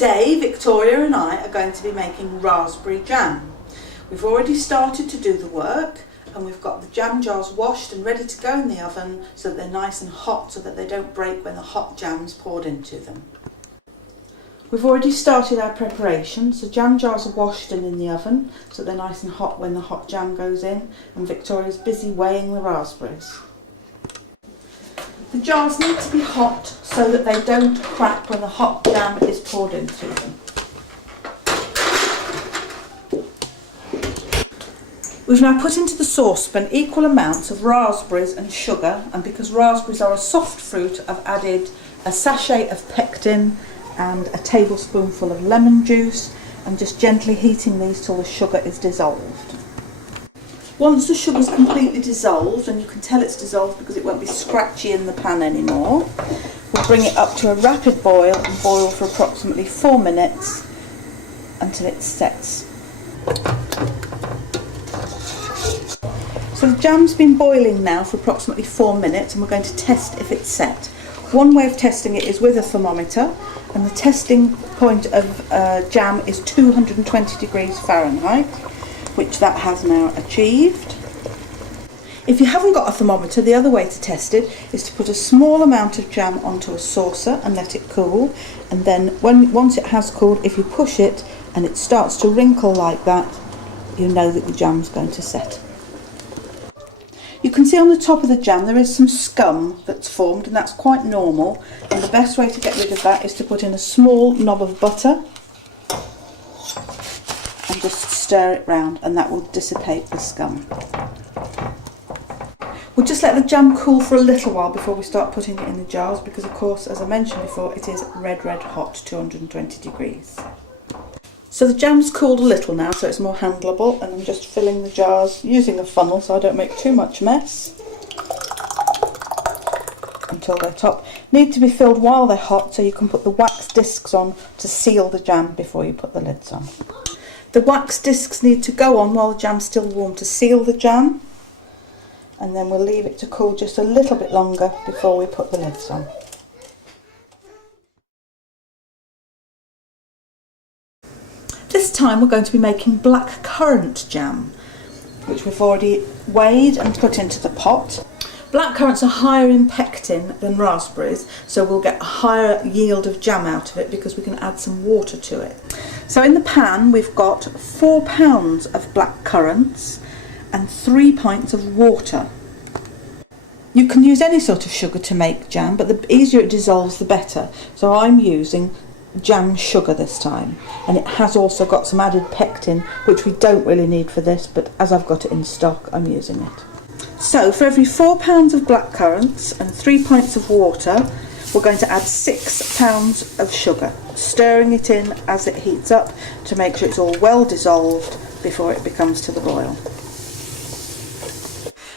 Today Victoria and I are going to be making raspberry jam. We've already started to do the work and we've got the jam jars washed and ready to go in the oven so that they're nice and hot so that they don't break when the hot jam's poured into them. We've already started our preparations. The jam jars are washed and in the oven so they're nice and hot when the hot jam goes in, and Victoria's busy weighing the raspberries. The jars need to be hot so that they don't crack when the hot jam is poured into them. We've now put into the saucepan equal amounts of raspberries and sugar, and because raspberries are a soft fruit, I've added a sachet of pectin and a tablespoonful of lemon juice, and just gently heating these till the sugar is dissolved. Once the sugar is completely dissolved, and you can tell it's dissolved because it won't be scratchy in the pan anymore, we'll bring it up to a rapid boil and boil for approximately 4 minutes until it sets. So the jam's been boiling now for approximately 4 minutes and we're going to test if it's set. One way of testing it is with a thermometer, and the testing point of jam is 220 degrees Fahrenheit, which that has now achieved. If you haven't got a thermometer, the other way to test it is to put a small amount of jam onto a saucer and let it cool, and then once it has cooled, if you push it and it starts to wrinkle like that, you know that the jam's going to set. You can see on the top of the jam there is some scum that's formed, and that's quite normal, and the best way to get rid of that is to put in a small knob of butter and just stir it round, and that will dissipate the scum. We'll just let the jam cool for a little while before we start putting it in the jars because, of course, as I mentioned before, it is red hot, 220 degrees. So the jam's cooled a little now, so it's more handleable, and I'm just filling the jars using a funnel so I don't make too much mess until they're top. Need to be filled while they're hot so you can put the wax discs on to seal the jam before you put the lids on. The wax discs need to go on while the jam's still warm to seal the jam, and then we'll leave it to cool just a little bit longer before we put the lids on. This time we're going to be making black currant jam, which we've already weighed and put into the pot. Black currants are higher in pectin than raspberries, so we'll get a higher yield of jam out of it because we can add some water to it. So in the pan we've got 4 pounds of black currants and 3 pints of water. You can use any sort of sugar to make jam, but the easier it dissolves the better. So I'm using jam sugar this time, and it has also got some added pectin, which we don't really need for this, but as I've got it in stock I'm using it. So for every 4 pounds of black currants and 3 pints of water, we're going to add 6 pounds of sugar, stirring it in as it heats up to make sure it's all well dissolved before it becomes to the boil.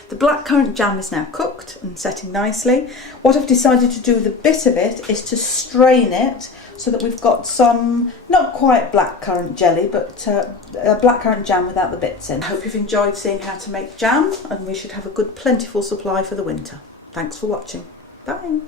The blackcurrant jam is now cooked and setting nicely. What I've decided to do with a bit of it is to strain it so that we've got some, not quite blackcurrant jelly, but a blackcurrant jam without the bits in. I hope you've enjoyed seeing how to make jam, and we should have a good plentiful supply for the winter. Thanks for watching. Bye.